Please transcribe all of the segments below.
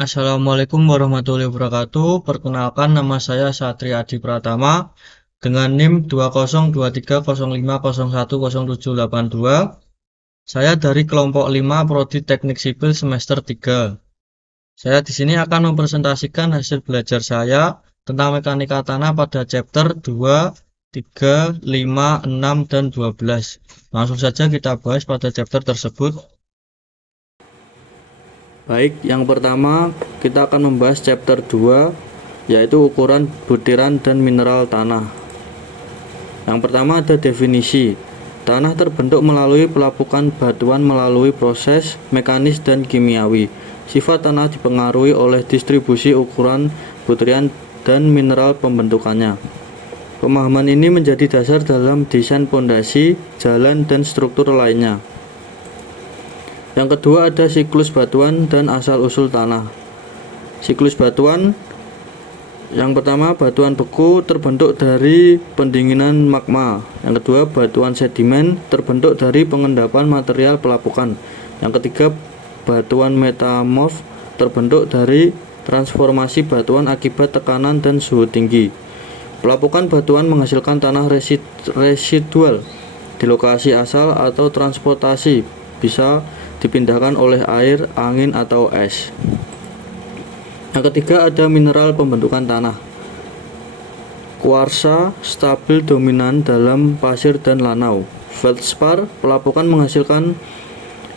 Assalamualaikum warahmatullahi wabarakatuh. Perkenalkan, nama saya Satria Adi Pratama dengan NIM 202305010782. Saya dari kelompok 5 Prodi Teknik Sipil semester 3. Saya di sini akan mempresentasikan hasil belajar saya tentang mekanika tanah pada chapter 2, 3, 5, 6, dan 12. Langsung saja kita bahas pada chapter tersebut. Baik, yang pertama kita akan membahas chapter 2, yaitu ukuran butiran dan mineral tanah. Yang pertama ada definisi. Tanah terbentuk melalui pelapukan batuan melalui proses mekanis dan kimiawi. Sifat tanah dipengaruhi oleh distribusi ukuran butiran dan mineral pembentukannya. Pemahaman ini menjadi dasar dalam desain pondasi, jalan, dan struktur lainnya. Yang kedua ada siklus batuan dan asal-usul tanah. Siklus batuan, yang pertama batuan beku terbentuk dari pendinginan magma. Yang kedua batuan sedimen terbentuk dari pengendapan material pelapukan. Yang ketiga batuan metamorf terbentuk dari transformasi batuan akibat tekanan dan suhu tinggi. Pelapukan batuan menghasilkan tanah residual di lokasi asal atau transportasi bisa dipindahkan oleh air, angin, atau es. Yang ketiga ada mineral pembentukan tanah. Kuarsa stabil dominan dalam pasir dan lanau. Feldspar pelapukan menghasilkan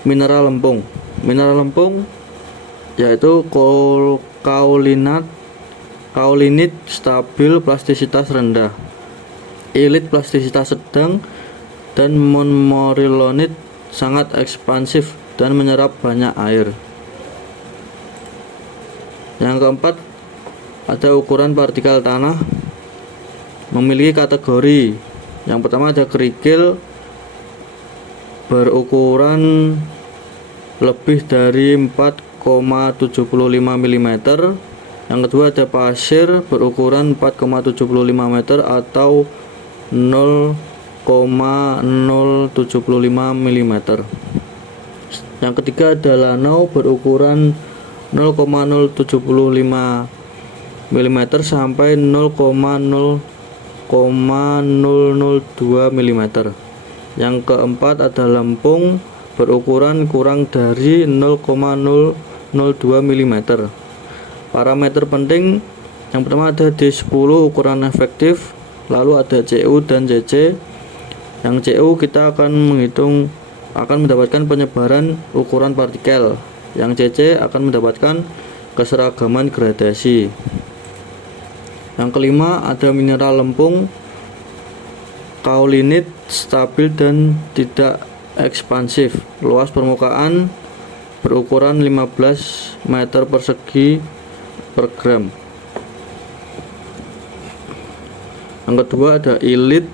mineral lempung. Mineral lempung yaitu kaulinit stabil plastisitas rendah, ilit plastisitas sedang, dan monmorilonit sangat ekspansif dan menyerap banyak air. Yang keempat ada ukuran partikel tanah, memiliki kategori. Yang pertama ada kerikil berukuran lebih dari 4,75 mm. Yang kedua ada pasir berukuran 4,75 meter atau 0,075 mm. Yang ketiga ada lanau berukuran 0,075 mm sampai 0,002 mm. Yang keempat ada lempung berukuran kurang dari 0,002 mm. Parameter penting yang pertama ada D10 ukuran efektif, lalu ada CU dan CC. Yang CU kita akan mendapatkan penyebaran ukuran partikel. Yang CC akan mendapatkan keseragaman gradasi. Yang kelima ada mineral lempung, kaulinit, stabil dan tidak ekspansif. Luas permukaan berukuran 15 meter persegi per gram. Yang kedua ada ilit,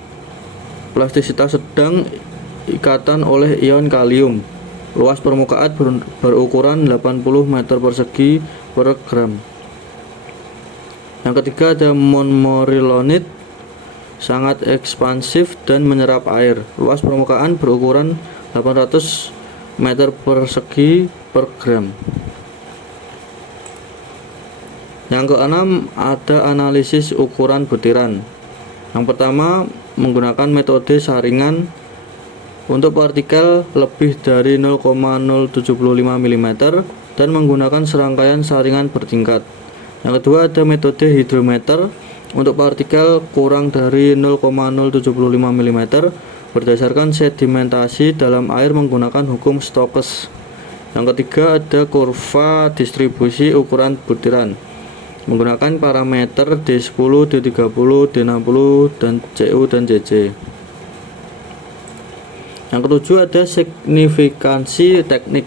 plastisitas sedang, ikatan oleh ion kalium. Luas permukaan berukuran 80 meter persegi per gram. Yang ketiga ada monmorilonit, sangat ekspansif dan menyerap air. Luas permukaan berukuran 800 meter persegi per gram. Yang keenam ada analisis ukuran butiran. Yang pertama menggunakan metode saringan untuk partikel lebih dari 0,075 mm dan menggunakan serangkaian saringan bertingkat. Yang kedua ada metode hidrometer untuk partikel kurang dari 0,075 mm berdasarkan sedimentasi dalam air menggunakan hukum Stokes. Yang ketiga ada kurva distribusi ukuran butiran menggunakan parameter D10, D30, D60, dan CU dan CC. Yang ketujuh ada signifikansi teknik.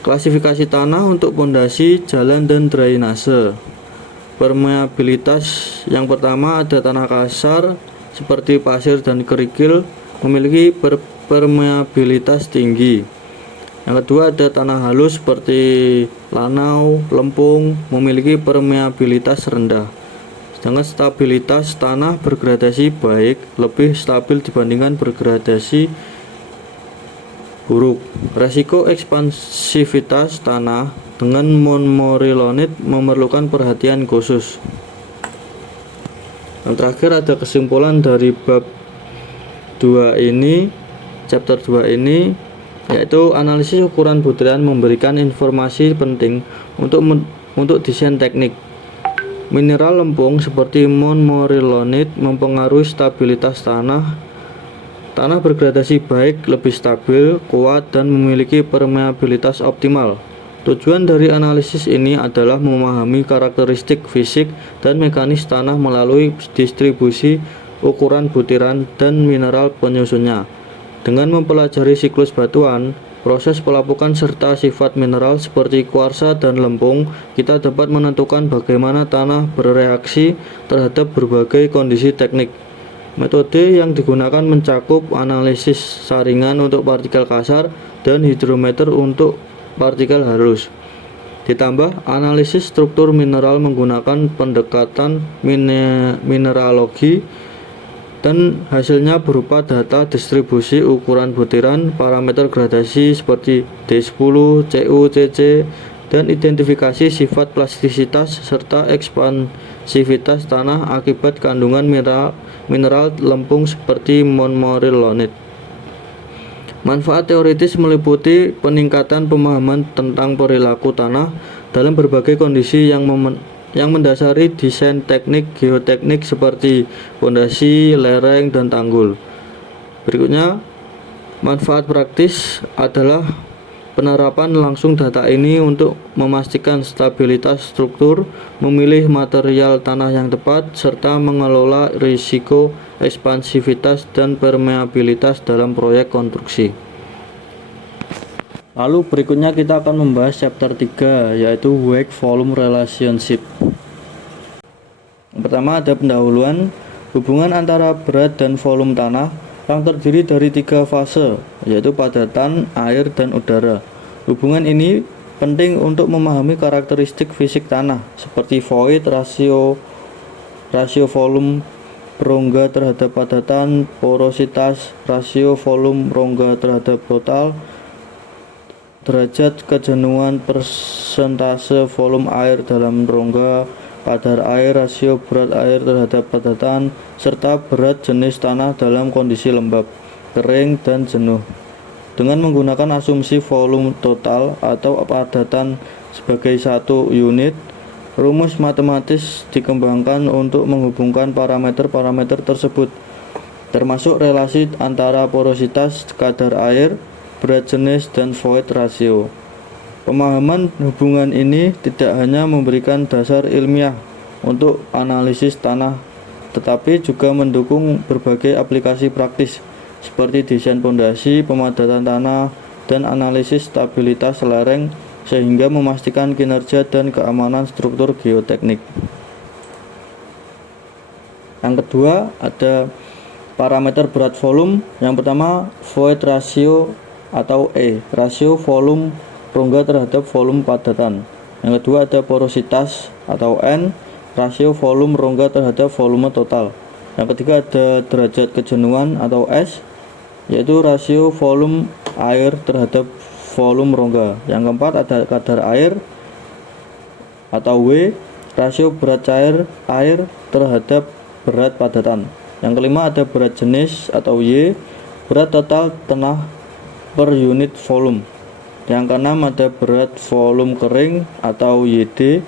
Klasifikasi tanah untuk pondasi, jalan, dan drainase. Permeabilitas yang pertama ada tanah kasar seperti pasir dan kerikil memiliki permeabilitas tinggi. Yang kedua ada tanah halus seperti lanau, lempung memiliki permeabilitas rendah. Sedangkan stabilitas tanah bergradasi baik, lebih stabil dibandingkan bergradasi buruk. Resiko ekspansivitas tanah dengan monomerilonit memerlukan perhatian khusus. Yang terakhir ada kesimpulan dari bab 2 ini, chapter 2 ini, yaitu analisis ukuran butiran memberikan informasi penting untuk desain teknik. Mineral lempung seperti monomerilonit mempengaruhi stabilitas tanah. Tanah bergradasi baik, lebih stabil, kuat, dan memiliki permeabilitas optimal. Tujuan dari analisis ini adalah memahami karakteristik fisik dan mekanis tanah melalui distribusi, ukuran butiran, dan mineral penyusunnya. Dengan mempelajari siklus batuan, proses pelapukan serta sifat mineral seperti kuarsa dan lempung, kita dapat menentukan bagaimana tanah bereaksi terhadap berbagai kondisi teknik. Metode yang digunakan mencakup analisis saringan untuk partikel kasar dan hidrometer untuk partikel halus. Ditambah analisis struktur mineral menggunakan pendekatan mineralogi, dan hasilnya berupa data distribusi ukuran butiran, parameter gradasi seperti D10, Cu, Cc, dan identifikasi sifat plastisitas serta ekspansivitas tanah akibat kandungan mineral lempung seperti monomerilonit. Manfaat teoritis meliputi peningkatan pemahaman tentang perilaku tanah dalam berbagai kondisi yang mendasari desain teknik geoteknik seperti fondasi, lereng, dan tanggul. Berikutnya, manfaat praktis adalah penerapan langsung data ini untuk memastikan stabilitas struktur, memilih material tanah yang tepat, serta mengelola risiko ekspansivitas dan permeabilitas dalam proyek konstruksi. Lalu berikutnya kita akan membahas chapter 3, yaitu Weight Volume Relationship. Yang pertama ada pendahuluan, hubungan antara berat dan volume tanah yang terdiri dari 3 fase, yaitu padatan, air, dan udara. Hubungan ini penting untuk memahami karakteristik fisik tanah seperti void, rasio volume rongga terhadap padatan, porositas, rasio volume rongga terhadap total, derajat kejenuhan, persentase volume air dalam rongga, kadar air, rasio berat air terhadap padatan, serta berat jenis tanah dalam kondisi lembab, kering, dan jenuh. Dengan menggunakan asumsi volume total atau padatan sebagai satu unit, rumus matematis dikembangkan untuk menghubungkan parameter-parameter tersebut, termasuk relasi antara porositas, kadar air, berat jenis, dan void rasio. Pemahaman hubungan ini tidak hanya memberikan dasar ilmiah untuk analisis tanah, tetapi juga mendukung berbagai aplikasi praktis seperti desain fondasi, pemadatan tanah, dan analisis stabilitas lereng, sehingga memastikan kinerja dan keamanan struktur geoteknik. Yang kedua ada parameter berat volume. Yang pertama void ratio atau E, rasio volume rongga terhadap volume padatan. Yang kedua ada porositas atau N, rasio volume rongga terhadap volume total. Yang ketiga ada derajat kejenuhan atau S, yaitu rasio volume air terhadap volume rongga. Yang keempat ada kadar air atau W, rasio berat cair air terhadap berat padatan. Yang kelima ada berat jenis atau Y, berat total tanah per unit volume. Yang keenam ada berat volume kering atau YD,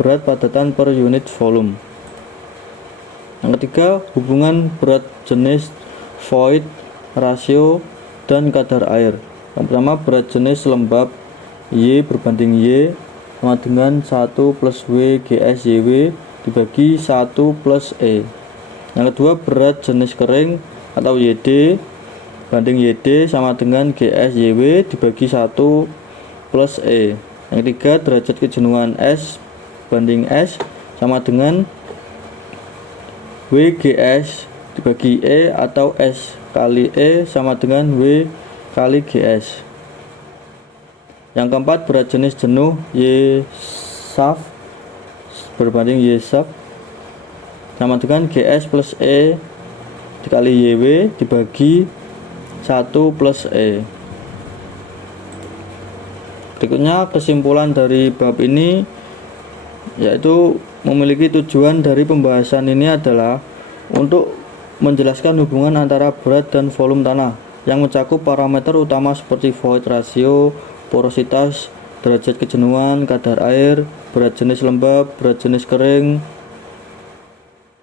berat padatan per unit volume. Yang ketiga hubungan berat jenis, void, rasio, dan kadar air. Yang pertama berat jenis lembab Y berbanding Y sama dengan 1 plus W GS YW dibagi 1 plus E. Yang kedua berat jenis kering atau YD banding YD sama dengan GS YW dibagi 1 plus E. Yang ketiga derajat kejenuhan S banding S sama dengan WGS dibagi E atau S kali E sama dengan W kali GS. Yang keempat berat jenis jenuh Y sub berbanding Y sub sama dengan GS plus E dikali YW dibagi 1 plus E. Berikutnya kesimpulan dari bab ini yaitu memiliki tujuan dari pembahasan ini adalah untuk menjelaskan hubungan antara berat dan volume tanah yang mencakup parameter utama seperti void ratio, porositas, derajat kejenuhan, kadar air, berat jenis lembab, berat jenis kering,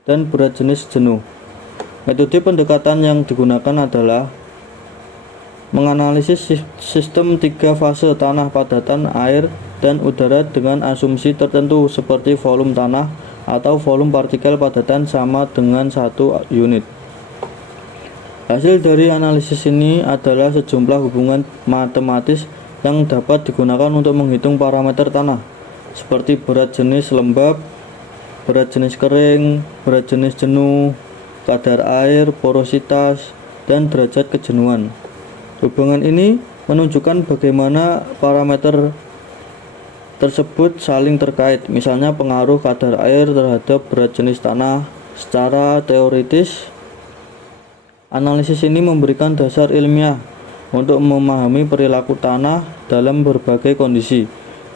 dan berat jenis jenuh. Metode pendekatan yang digunakan adalah menganalisis sistem 3 fase tanah padatan, air, dan udara dengan asumsi tertentu seperti volume tanah atau volume partikel padatan sama dengan 1 unit. Hasil dari analisis ini adalah sejumlah hubungan matematis yang dapat digunakan untuk menghitung parameter tanah seperti berat jenis lembab, berat jenis kering, berat jenis jenuh, kadar air, porositas, dan derajat kejenuhan. Hubungan ini menunjukkan bagaimana parameter tersebut saling terkait, misalnya pengaruh kadar air terhadap berat jenis tanah. Secara teoritis, analisis ini memberikan dasar ilmiah untuk memahami perilaku tanah dalam berbagai kondisi.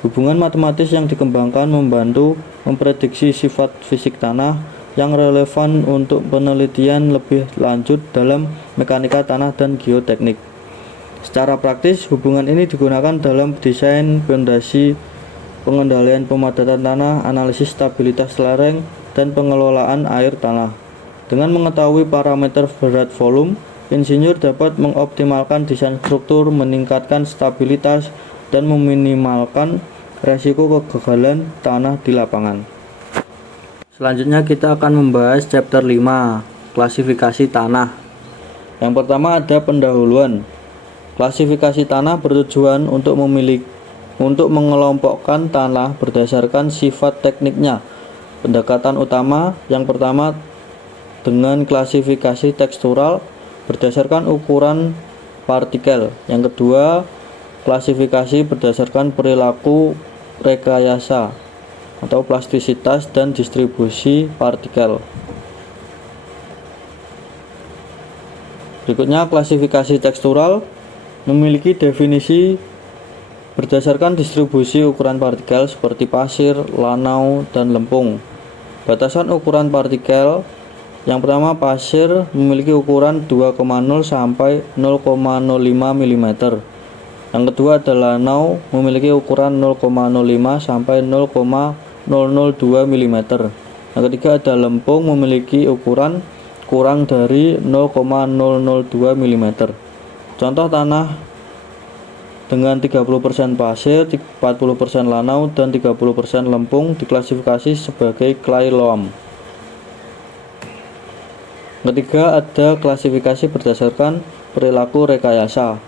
Hubungan matematis yang dikembangkan membantu memprediksi sifat fisik tanah yang relevan untuk penelitian lebih lanjut dalam mekanika tanah dan geoteknik. Secara praktis, hubungan ini digunakan dalam desain fondasi, pengendalian pemadatan tanah, analisis stabilitas lereng, dan pengelolaan air tanah. Dengan mengetahui parameter berat volume, insinyur dapat mengoptimalkan desain struktur, meningkatkan stabilitas, dan meminimalkan resiko kegagalan tanah di lapangan. Selanjutnya kita akan membahas chapter 5, klasifikasi tanah. Yang pertama ada pendahuluan. Klasifikasi tanah bertujuan untuk mengelompokkan tanah berdasarkan sifat tekniknya. Pendekatan utama yang pertama dengan klasifikasi tekstural berdasarkan ukuran partikel. Yang kedua, klasifikasi berdasarkan perilaku rekayasa atau plastisitas dan distribusi partikel. Berikutnya klasifikasi tekstural memiliki definisi berdasarkan distribusi ukuran partikel seperti pasir, lanau, dan lempung. Batasan ukuran partikel yang pertama, pasir memiliki ukuran 2,0 sampai 0,05 mm. Yang kedua adalah lanau memiliki ukuran 0,05 sampai 0,002 mm. Yang ketiga ada lempung memiliki ukuran kurang dari 0,002 mm. Contoh tanah dengan 30% pasir, 40% lanau, dan 30% lempung diklasifikasi sebagai clay loam. Ketiga ada klasifikasi berdasarkan perilaku rekayasa.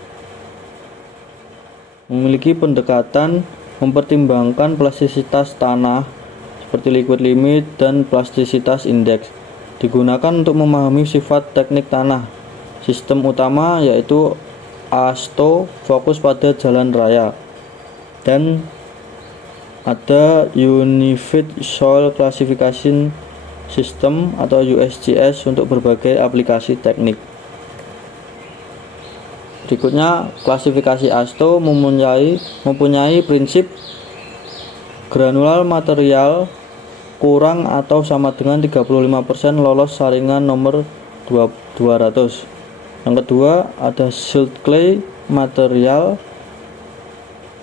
Memiliki pendekatan mempertimbangkan plastisitas tanah seperti liquid limit dan plastisitas index. Digunakan untuk memahami sifat teknik tanah. Sistem utama yaitu ASTO fokus pada jalan raya, dan ada Unified Soil Classification System atau USGS untuk berbagai aplikasi teknik. Berikutnya, klasifikasi ASTO mempunyai prinsip granular material kurang atau sama dengan 35% lolos saringan nomor 200. Yang kedua ada silt clay material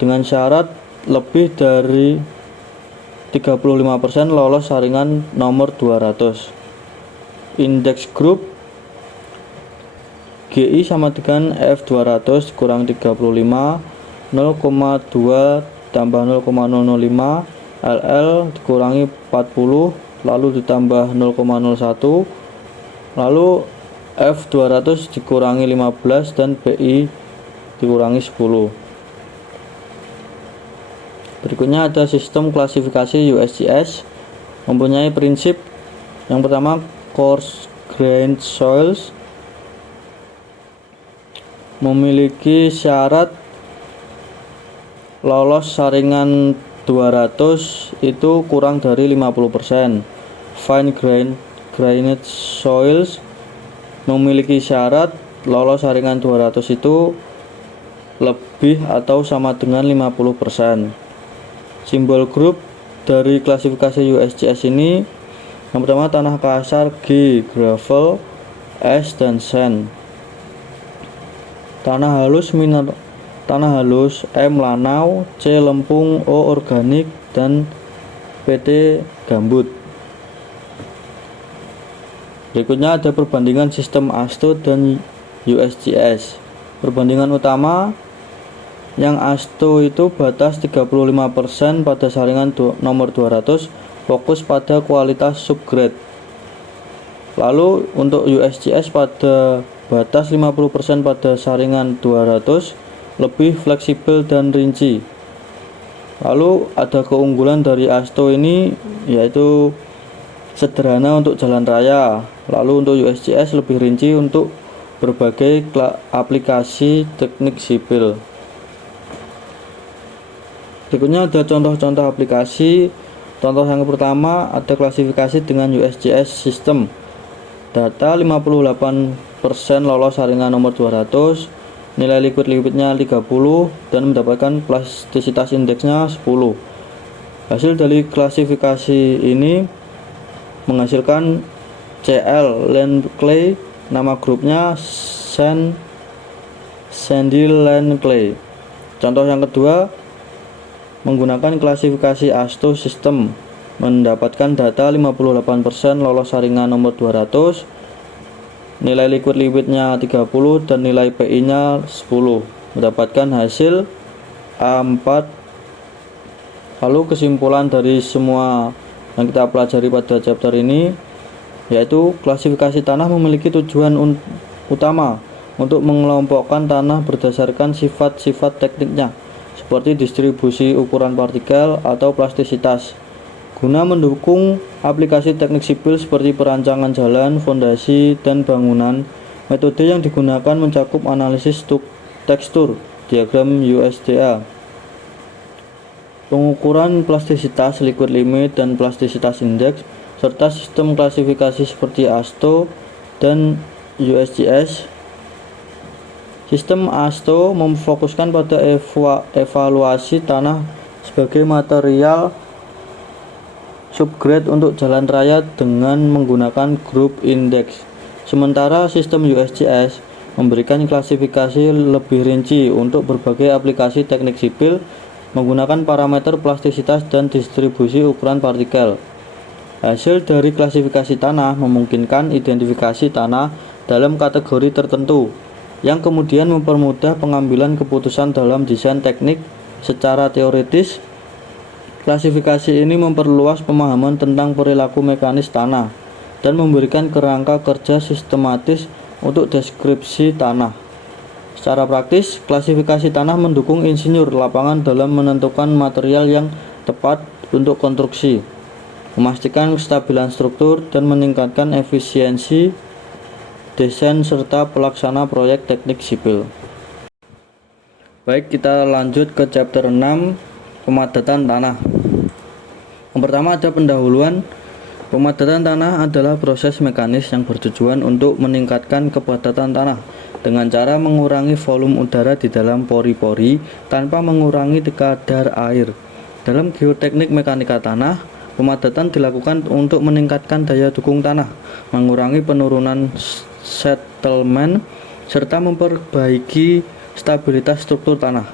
dengan syarat lebih dari 35% lolos saringan nomor 200. Index group GI sama dengan F200 kurang 35, 0,2 tambah 0,005, LL dikurangi 40, lalu ditambah 0,01, lalu F200 dikurangi 15 dan BI dikurangi 10. Berikutnya ada sistem klasifikasi USGS mempunyai prinsip yang pertama coarse grained soils memiliki syarat lolos saringan 200 itu kurang dari 50%. Fine grained soils memiliki syarat lolos saringan 200 itu lebih atau sama dengan 50%. Simbol grup dari klasifikasi USGS ini yang pertama tanah kasar, G gravel, S dan sand. Tanah halus M lanau, C lempung, O organik dan PT gambut. Berikutnya ada perbandingan sistem ASTO dan USGS. Perbandingan utama yang ASTO itu batas 35% pada saringan nomor 200, fokus pada kualitas subgrade. Lalu untuk USGS pada batas 50% pada saringan 200, lebih fleksibel dan rinci. Lalu ada keunggulan dari ASTO ini yaitu sederhana untuk jalan raya. Lalu untuk USGS lebih rinci untuk berbagai aplikasi teknik sipil. Berikutnya ada contoh-contoh aplikasi. Contoh yang pertama ada klasifikasi dengan USGS sistem. Data 58% lolos saringan nomor 200, nilai liquid-liquidnya 30 dan mendapatkan plastisitas indeksnya 10. Hasil dari klasifikasi ini menghasilkan Cl land clay, nama grupnya sandy land clay. Contoh yang kedua menggunakan klasifikasi ASTO sistem, mendapatkan data 58% lolos saringan nomor 200, nilai liquid-liquidnya 30 dan nilai PI-nya 10, mendapatkan hasil A4. Lalu kesimpulan dari semua yang kita pelajari pada chapter ini yaitu klasifikasi tanah memiliki tujuan utama untuk mengelompokkan tanah berdasarkan sifat-sifat tekniknya seperti distribusi ukuran partikel atau plastisitas, guna mendukung aplikasi teknik sipil seperti perancangan jalan, fondasi, dan bangunan. Metode yang digunakan mencakup analisis tekstur, diagram USDA, pengukuran plastisitas, liquid limit, dan plastisitas index, serta sistem klasifikasi seperti ASTO dan USGS. Sistem ASTO memfokuskan pada evaluasi tanah sebagai material subgrade untuk jalan raya dengan menggunakan grup indeks. Sementara sistem USGS memberikan klasifikasi lebih rinci untuk berbagai aplikasi teknik sipil menggunakan parameter plastisitas dan distribusi ukuran partikel. Hasil dari klasifikasi tanah memungkinkan identifikasi tanah dalam kategori tertentu yang kemudian mempermudah pengambilan keputusan dalam desain teknik. Secara teoritis, klasifikasi ini memperluas pemahaman tentang perilaku mekanis tanah dan memberikan kerangka kerja sistematis untuk deskripsi tanah. Secara praktis, klasifikasi tanah mendukung insinyur lapangan dalam menentukan material yang tepat untuk konstruksi, memastikan kestabilan struktur, dan meningkatkan efisiensi desain serta pelaksana proyek teknik sipil. Baik, kita lanjut ke chapter 6, pemadatan tanah. Yang pertama ada pendahuluan. Pemadatan tanah adalah proses mekanis yang bertujuan untuk meningkatkan kepadatan tanah dengan cara mengurangi volume udara di dalam pori-pori tanpa mengurangi kadar air. Dalam geoteknik mekanika tanah, pemadatan dilakukan untuk meningkatkan daya dukung tanah, mengurangi penurunan settlement, serta memperbaiki stabilitas struktur tanah.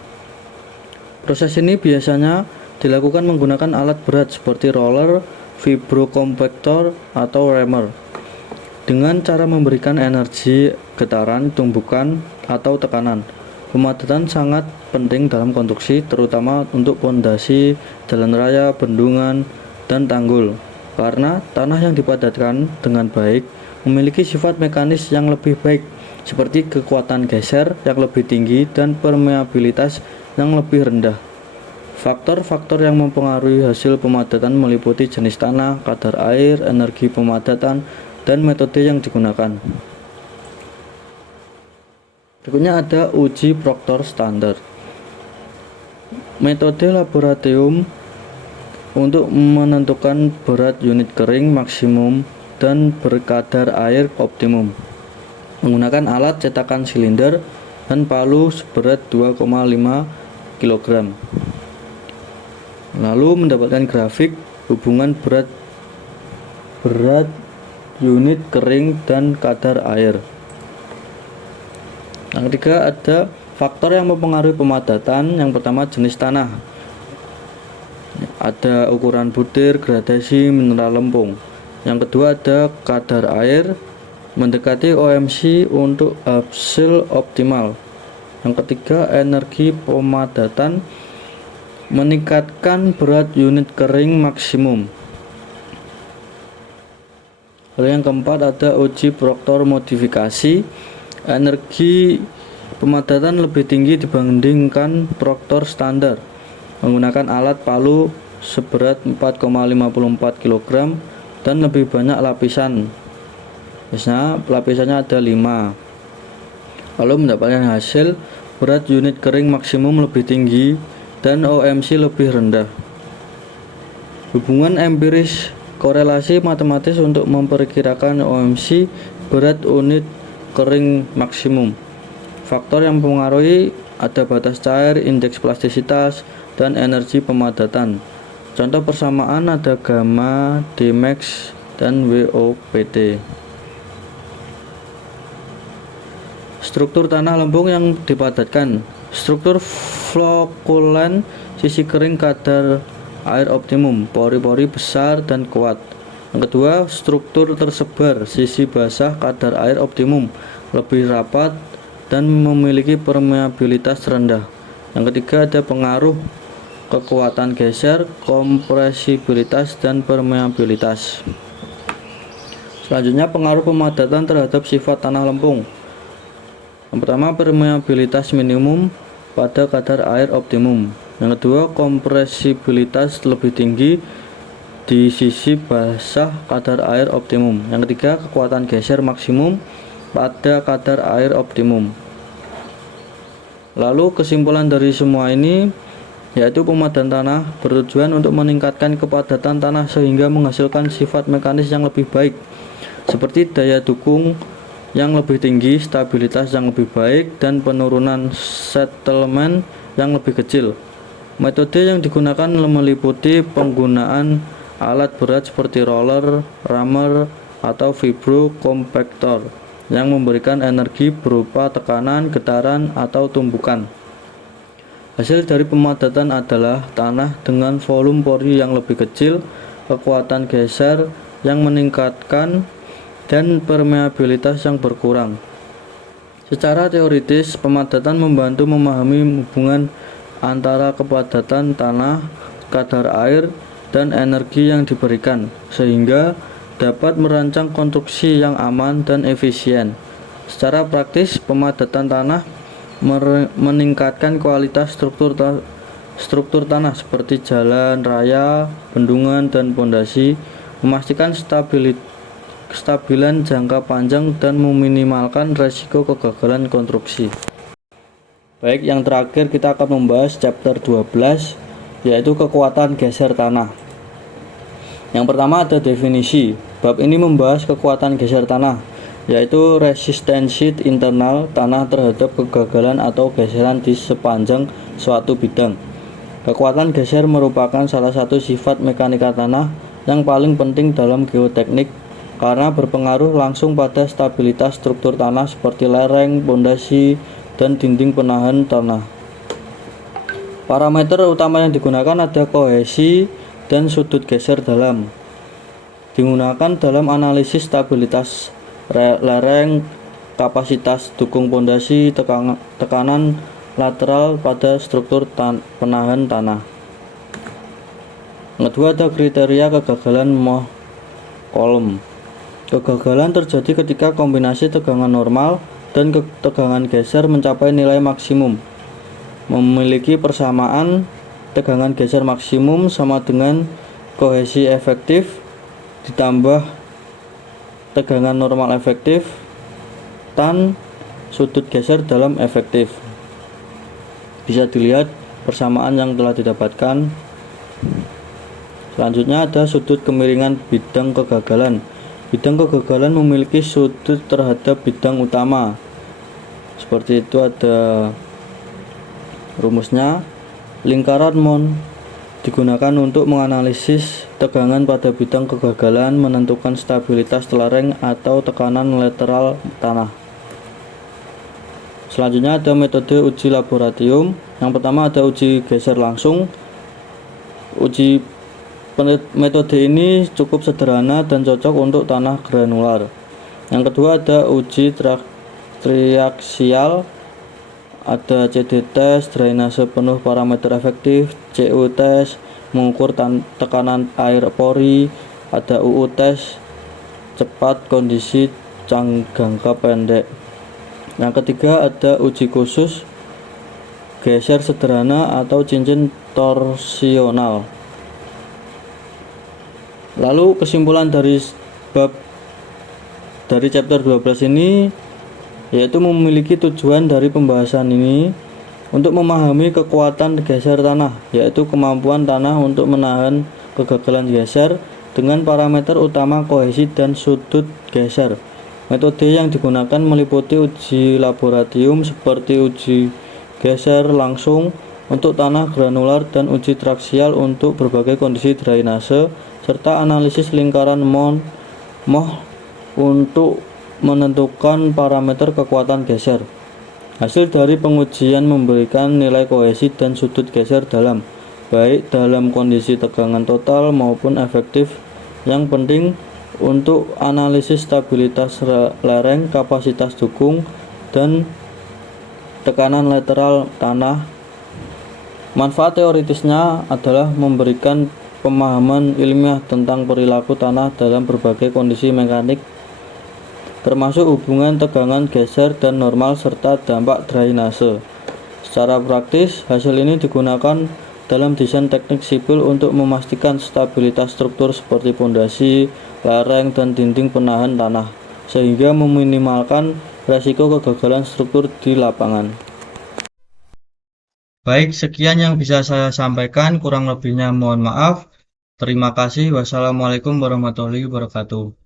Proses ini biasanya dilakukan menggunakan alat berat seperti roller, vibrokompaktor, atau rammer dengan cara memberikan energi getaran, tumbukan, atau tekanan. Pemadatan sangat penting dalam konstruksi, terutama untuk pondasi, jalan raya, bendungan, dan tanggul, karena tanah yang dipadatkan dengan baik memiliki sifat mekanis yang lebih baik seperti kekuatan geser yang lebih tinggi dan permeabilitas yang lebih rendah. Faktor-faktor yang mempengaruhi hasil pemadatan meliputi jenis tanah, kadar air, energi pemadatan, dan metode yang digunakan. Berikutnya ada uji Proctor standar. Metode laboratorium untuk menentukan berat unit kering maksimum dan berkadar air optimum. Menggunakan alat cetakan silinder dan palu seberat 2,5 kg. Lalu mendapatkan grafik hubungan berat unit kering dan kadar air. Yang ketiga ada faktor yang mempengaruhi pemadatan. Yang pertama jenis tanah. Ada ukuran butir, gradasi, mineral lempung. Yang kedua ada kadar air mendekati OMC untuk hasil optimal. Yang ketiga energi pemadatan meningkatkan berat unit kering maksimum. Lalu yang keempat ada uji Proctor modifikasi. Energi pemadatan lebih tinggi dibandingkan Proctor standar menggunakan alat palu seberat 4,54 kg dan lebih banyak lapisan. Misalnya lapisannya ada 5. Lalu mendapatkan hasil berat unit kering maksimum lebih tinggi dan OMC lebih rendah. Hubungan empiris korelasi matematis untuk memperkirakan OMC berat unit kering maksimum. Faktor yang mempengaruhi ada batas cair, indeks plastisitas, dan energi pemadatan. Contoh persamaan ada gamma, Dmax, dan WOPT. Struktur tanah lempung yang dipadatkan. Struktur flokulen, sisi kering kadar air optimum, pori-pori besar dan kuat. Yang kedua, struktur tersebar, sisi basah kadar air optimum, lebih rapat dan memiliki permeabilitas rendah. Yang ketiga ada pengaruh kekuatan geser, kompresibilitas, dan permeabilitas. Selanjutnya pengaruh pemadatan terhadap sifat tanah lempung. Yang pertama permeabilitas minimum pada kadar air optimum. Yang kedua kompresibilitas lebih tinggi di sisi basah kadar air optimum. Yang ketiga kekuatan geser maksimum pada kadar air optimum. Lalu kesimpulan dari semua ini yaitu pemadatan tanah bertujuan untuk meningkatkan kepadatan tanah sehingga menghasilkan sifat mekanis yang lebih baik seperti daya dukung yang lebih tinggi, stabilitas yang lebih baik, dan penurunan settlement yang lebih kecil. Metode yang digunakan meliputi penggunaan alat berat seperti roller, rammer, atau vibrokompaktor yang memberikan energi berupa tekanan, getaran, atau tumbukan. Hasil dari pemadatan adalah tanah dengan volume pori yang lebih kecil, kekuatan geser yang meningkatkan, dan permeabilitas yang berkurang. Secara teoritis, pemadatan membantu memahami hubungan antara kepadatan tanah, kadar air, dan energi yang diberikan, sehingga dapat merancang konstruksi yang aman dan efisien. Secara praktis, pemadatan tanah meningkatkan kualitas struktur tanah seperti jalan raya, bendungan, dan pondasi, memastikan kestabilan jangka panjang dan meminimalkan resiko kegagalan konstruksi. Baik, yang terakhir kita akan membahas chapter 12 yaitu kekuatan geser tanah. Yang pertama ada definisi. Bab ini membahas kekuatan geser tanah, yaitu resistensi internal tanah terhadap kegagalan atau geseran di sepanjang suatu bidang. Kekuatan geser merupakan salah satu sifat mekanika tanah yang paling penting dalam geoteknik karena berpengaruh langsung pada stabilitas struktur tanah seperti lereng, pondasi, dan dinding penahan tanah. Parameter utama yang digunakan ada kohesi dan sudut geser dalam. Digunakan dalam analisis stabilitas lereng, kapasitas dukung pondasi, tekanan lateral pada struktur penahan tanah. Yang kedua ada kriteria kegagalan kolom. Kegagalan terjadi ketika kombinasi tegangan normal dan tegangan geser mencapai nilai maksimum. Memiliki persamaan tegangan geser maksimum sama dengan kohesi efektif ditambah tegangan normal efektif tan sudut geser dalam efektif. Bisa dilihat persamaan yang telah didapatkan. Selanjutnya ada sudut kemiringan bidang kegagalan. Bidang kegagalan memiliki sudut terhadap bidang utama. Seperti itu ada rumusnya. Lingkaran Mohn digunakan untuk menganalisis tegangan pada bidang kegagalan, menentukan stabilitas lereng atau tekanan lateral tanah. Selanjutnya ada metode uji laboratorium. Yang pertama ada uji geser langsung. Metode ini cukup sederhana dan cocok untuk tanah granular. Yang kedua ada uji triaksial. Ada CD test, drainase penuh parameter efektif, CO test, mengukur tekanan air pori, ada UU test, cepat kondisi jangka pendek. Yang ketiga ada uji khusus, geser sederhana atau cincin torsional. Lalu kesimpulan dari chapter 12 ini yaitu memiliki tujuan dari pembahasan ini untuk memahami kekuatan geser tanah, yaitu kemampuan tanah untuk menahan kegagalan geser dengan parameter utama kohesi dan sudut geser. Metode yang digunakan meliputi uji laboratorium seperti uji geser langsung untuk tanah granular dan uji traksial untuk berbagai kondisi drainase, serta analisis lingkaran Mohn untuk menentukan parameter kekuatan geser. Hasil dari pengujian memberikan nilai kohesi dan sudut geser baik dalam kondisi tegangan total maupun efektif. Yang penting untuk analisis stabilitas lereng, kapasitas dukung, dan tekanan lateral tanah. Manfaat teoritisnya adalah memberikan pemahaman ilmiah tentang perilaku tanah dalam berbagai kondisi mekanik, termasuk hubungan tegangan geser dan normal serta dampak drainase. Secara praktis, hasil ini digunakan dalam desain teknik sipil untuk memastikan stabilitas struktur seperti pondasi, lereng, dan dinding penahan tanah, sehingga meminimalkan resiko kegagalan struktur di lapangan. Baik, sekian yang bisa saya sampaikan, kurang lebihnya mohon maaf. Terima kasih. Wassalamualaikum warahmatullahi wabarakatuh.